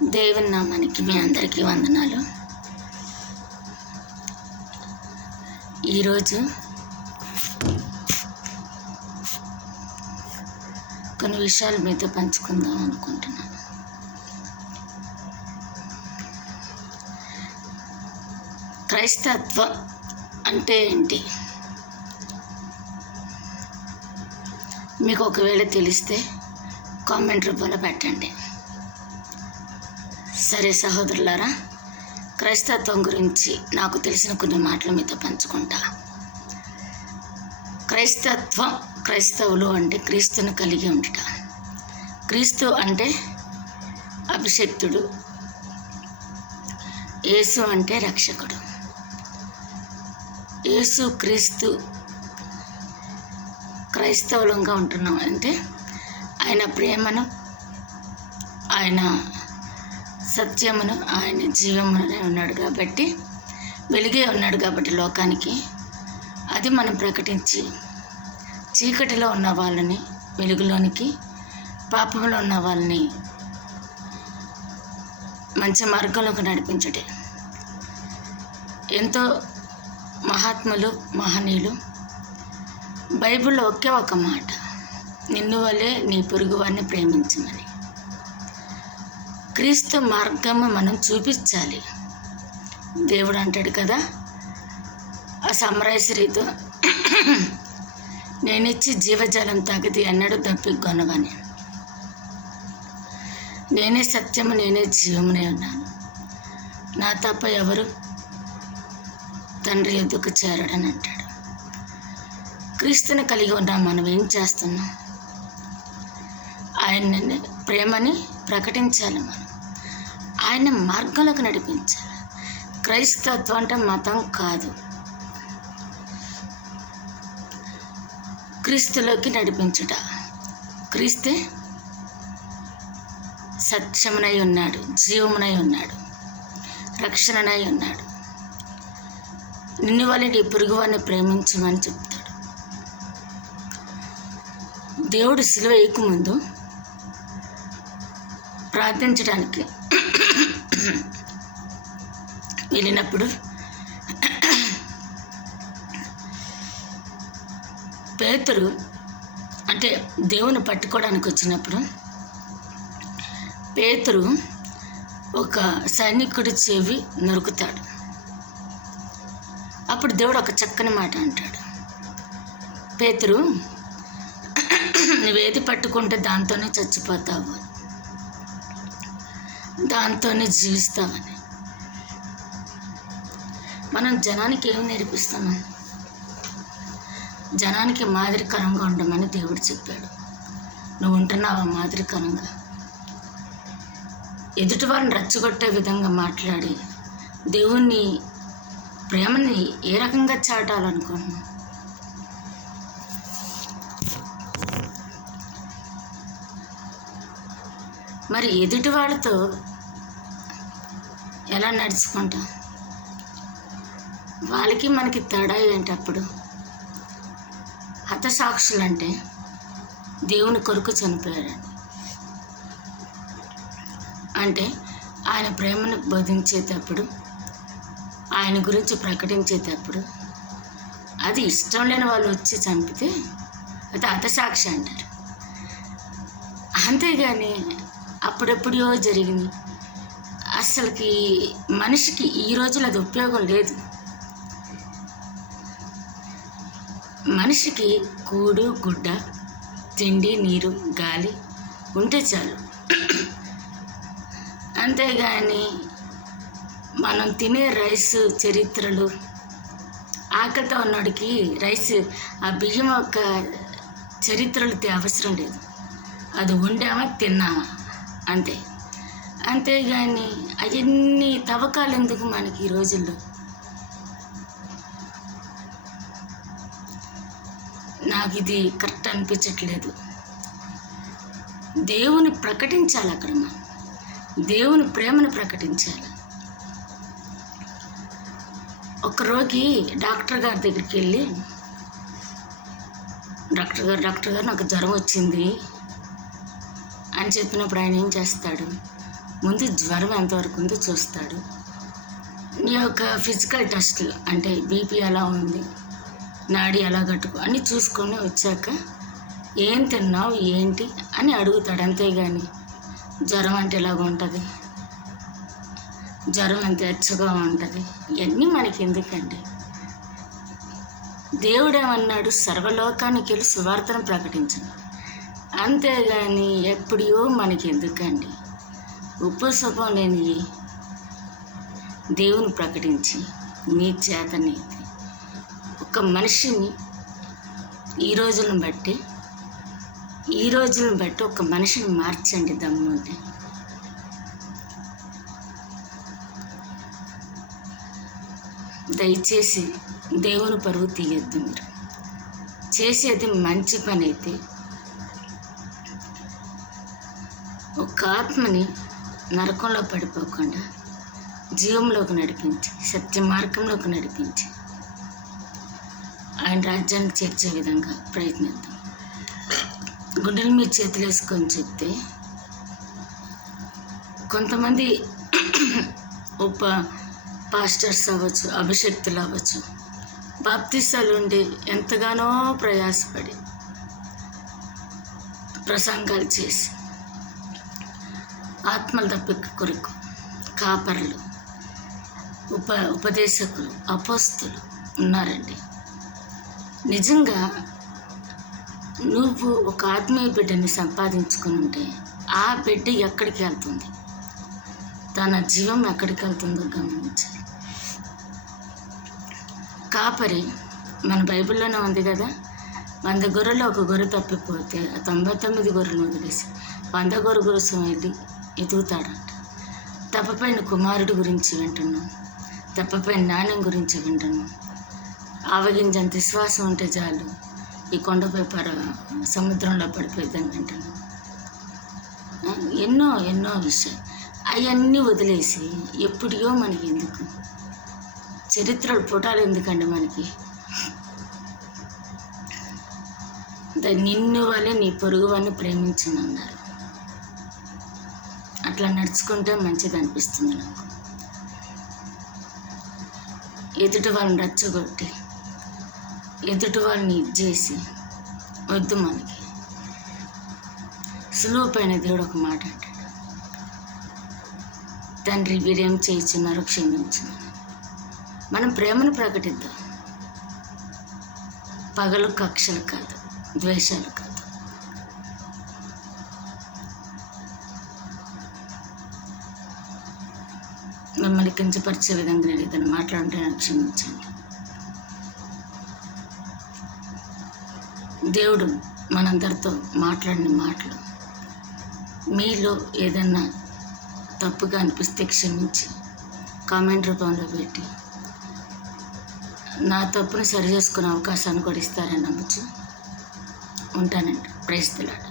దేవుని నామానికి మీ అందరికీ వందనాలు. ఈరోజు కొన్ని విషయాలు మీతో పంచుకుందాం అనుకుంటున్నాను. క్రైస్తత్వం అంటే ఏంటి? మీకు ఒకవేళ తెలిస్తే కామెంట్ రూపంలో పెట్టండి. సరే సహోదరులారా, క్రైస్తత్వం గురించి నాకు తెలిసిన కొన్ని మాటలు మీతో పంచుకుంటా. క్రైస్తత్వం, క్రైస్తవులు అంటే క్రీస్తును కలిగి ఉండుట. క్రీస్తు అంటే అభిషక్తుడు, యేసు అంటే రక్షకుడు. యేసు క్రీస్తు క్రైస్తవులంగా ఉంటున్నాం అంటే ఆయన ప్రేమను, ఆయన సత్యమును, ఆయన జీవమునే ఉన్నాడు కాబట్టి, వెలుగే ఉన్నాడు కాబట్టి లోకానికి, అది మనం ప్రకటించి చీకటిలో ఉన్న వాళ్ళని వెలుగులోనికి, పాపంలో ఉన్న వాళ్ళని మంచి మార్గంలోకి నడిపించడే. ఎంతో మహాత్ములు, మహనీయులు బైబిల్లో ఒకే ఒక మాట, నిన్ను వలె నీ పొరుగువారిని ప్రేమించమని. క్రీస్తు మార్గము మనం చూపించాలి. దేవుడు అంటాడు కదా, ఆ సమరయశ్రీతో, నేనిచ్చి జీవజలం తాగితే ఎన్నడూ దప్పికొనవని. నేనే సత్యము, నేనే జీవమునే ఉన్నాను, నా తప్ప ఎవరు తండ్రి ఎద్దుకు చేరడని అంటాడు. క్రీస్తుని కలిగి ఉన్నాం. మనం ఏం చేస్తున్నాం? ఆయన ప్రేమని ప్రకటించాలి, మనం ఆయన మార్గంలోకి నడిపించాలి. క్రైస్తత్వం అంటే మతం కాదు, క్రీస్తులోకి నడిపించుట. క్రీస్తే సత్యమునై ఉన్నాడు, జీవమునై ఉన్నాడు, రక్షణనై ఉన్నాడు. నిన్ను వలె నీ పొరుగువారిని ప్రేమించమని చెప్తాడు. దేవుడు సిలువ వేయకముందు ప్రార్థించడానికి వెళ్ళినప్పుడు పేతురు అంటే దేవుని పట్టుకోవడానికి వచ్చినప్పుడు పేతురు ఒక సైనికుడి చెవి నరుకుతాడు. అప్పుడు దేవుడు ఒక చక్కని మాట అంటాడు, పేతురు, నువ్వేది పట్టుకుంటే దాంతోనే చచ్చిపోతావు, దాంతోనే జీవిస్తావని. మనం జనానికి ఏమి నేర్పిస్తాము? జనానికి మాదిరికరంగా ఉండమని దేవుడు చెప్పాడు. నువ్వు ఉంటున్నావా మాదిరికరంగా? ఎదుటి వారిని రెచ్చగొట్టే విధంగా మాట్లాడి దేవుని ప్రేమని ఏ రకంగా చాటాలనుకుంటున్నావు? మరి ఎదుటి వాళ్ళతో ఎలా నడుచుకుంటాం? వాళ్ళకి మనకి తేడా ఏంటి? అప్పుడు హతసాక్షులు అంటే దేవుని కొరకు చనిపోయారండి. అంటే ఆయన ప్రేమను బోధించేటప్పుడు, ఆయన గురించి ప్రకటించేటప్పుడు అది ఇష్టం లేని వాళ్ళు వచ్చి చంపితే అది హతసాక్షి అంటారు. అంతేగాని అప్పుడెప్పుడో జరిగింది. అసలుకి మనిషికి ఈ రోజులు అది ఉపయోగం లేదు. మనిషికి కూడు గుడ్డ, తిండి, నీరు, గాలి ఉంటే చాలు. అంతేగాని మనం తినే రైస్ చరిత్రలు, ఆకలితో ఉన్నోడికి రైస్, ఆ బియ్యం యొక్క చరిత్రలు అవసరం లేదు. అది వండామా తిన్నామా అంతే. అంతేగాని అవన్నీ తవ్వకాలు ఎందుకు మనకి ఈ రోజుల్లో? నాకు ఇది కరెక్ట్ అనిపించట్లేదు. దేవుని ప్రకటించాలి, అక్కడ మనం దేవుని ప్రేమను ప్రకటించాలి. ఒక రోగి డాక్టర్ గారి దగ్గరికి వెళ్ళి, డాక్టర్ గారు నాకు జ్వరం వచ్చింది అని చెప్పినప్పుడు ఆయన ఏం చేస్తాడు? ముందు జ్వరం ఎంతవరకు ఉందో చూస్తాడు. నీ యొక్క ఫిజికల్ టెస్ట్లు అంటే బీపీ ఎలా ఉంది, నాడి ఎలా కట్టుకో అన్నీ చూసుకొని వచ్చాక ఏం తిన్నావు ఏంటి అని అడుగుతాడు. అంతేగాని జ్వరం అంటే ఎలాగ ఉంటుంది, జ్వరం ఎంత ఎచ్చగా ఉంటుంది, ఇవన్నీ మనకి ఎందుకండి? దేవుడేమన్నాడు? సర్వలోకానికి వెళ్ళి సువార్తను ప్రకటించండి. అంతేగాని ఎప్పుడో మనకి ఎందుకండి? ఉప్పు సుఖం లేని దేవుని ప్రకటించి నీ చేతని ఒక మనిషిని ఈ రోజులను బట్టి ఒక మనిషిని మార్చండి దమ్ముంటే. దయచేసి దేవుని పరువు తీయద్దు. మీరు చేసేది మంచి పని అయితే ఒక ఆత్మని నరకంలో పడిపోకుండా జీవంలోకి నడిపించి, సత్య మార్గంలోకి నడిపించి ఆయన రాజ్యానికి చేర్చే విధంగా ప్రయత్నిద్దాం. గుండెల మీద చేతులు వేసుకొని చెప్తే కొంతమంది పాస్టర్స్ అవ్వచ్చు, అభిషక్తులు అవ్వచ్చు, బాప్తిసాలు ఉండి ఎంతగానో ప్రయాసపడి ప్రసంగాలు చేసి ఆత్మల తప్పిక కొరకు కాపరులు, ఉపదేశకులు, అపోస్తులు ఉన్నారండి. నిజంగా నువ్వు ఒక ఆత్మీయ బిడ్డని సంపాదించుకుని ఉంటే ఆ బిడ్డ ఎక్కడికి వెళ్తుంది, తన జీవం ఎక్కడికి వెళ్తుందో గమనించాలి. కాపరి మన బైబిల్లోనే ఉంది కదా, 100 గొర్రెలు ఒక గొర్రె తప్పిపోతే 99 గొర్రెలను వదిలేసి 100 గొర్రె కోసం వెళ్ళి ఎదుగుతాడంట. తప్పపైన కుమారుడి గురించి వింటున్నాం, తప్పపైన నాణ్యం గురించి వింటున్నాం. ఆవగింజంత విశ్వాసం ఉంటే చాలు ఈ కొండపై సముద్రంలో పడిపోయిందని వింటున్నాం. ఎన్నో ఎన్నో విషయాలు అవన్నీ వదిలేసి ఎప్పుడో మనకి ఎందుకు చరిత్రలు పుటాలు ఎందుకండి మనకి? నిన్ను వల్లే నీ పొరుగు వాడిని ప్రేమించనన్నారు. అట్లా నడుచుకుంటే మంచిది అనిపిస్తుంది నాకు. ఎదుటి వాళ్ళని రెచ్చగొట్టి ఎదుటి వాళ్ళని ఇచ్చేసి వద్దు మనకి. సులువు పైన దేవుడు ఒక మాట అంటాడు, తండ్రి వీరేం చేయించున్నారో క్షమించమని. మనం ప్రేమను ప్రకటిద్దాం, పగలు కక్షలు కాదు, ద్వేషాలు కాదు. మిమ్మల్ని కించపరిచే విధంగా నేను ఏదైనా మాట్లాడుంటే నాకు క్షమించండి. దేవుడు మనందరితో మాట్లాడిన మాటలు మీలో ఏదన్నా తప్పుగా అనిపిస్తే క్షమించి కామెంట్ రూపంలో పెట్టి నా తప్పుని సరి చేసుకునే అవకాశాన్ని కూడా ఇస్తారని నమ్మచ్చు. ఉంటానండి. Praise the lord.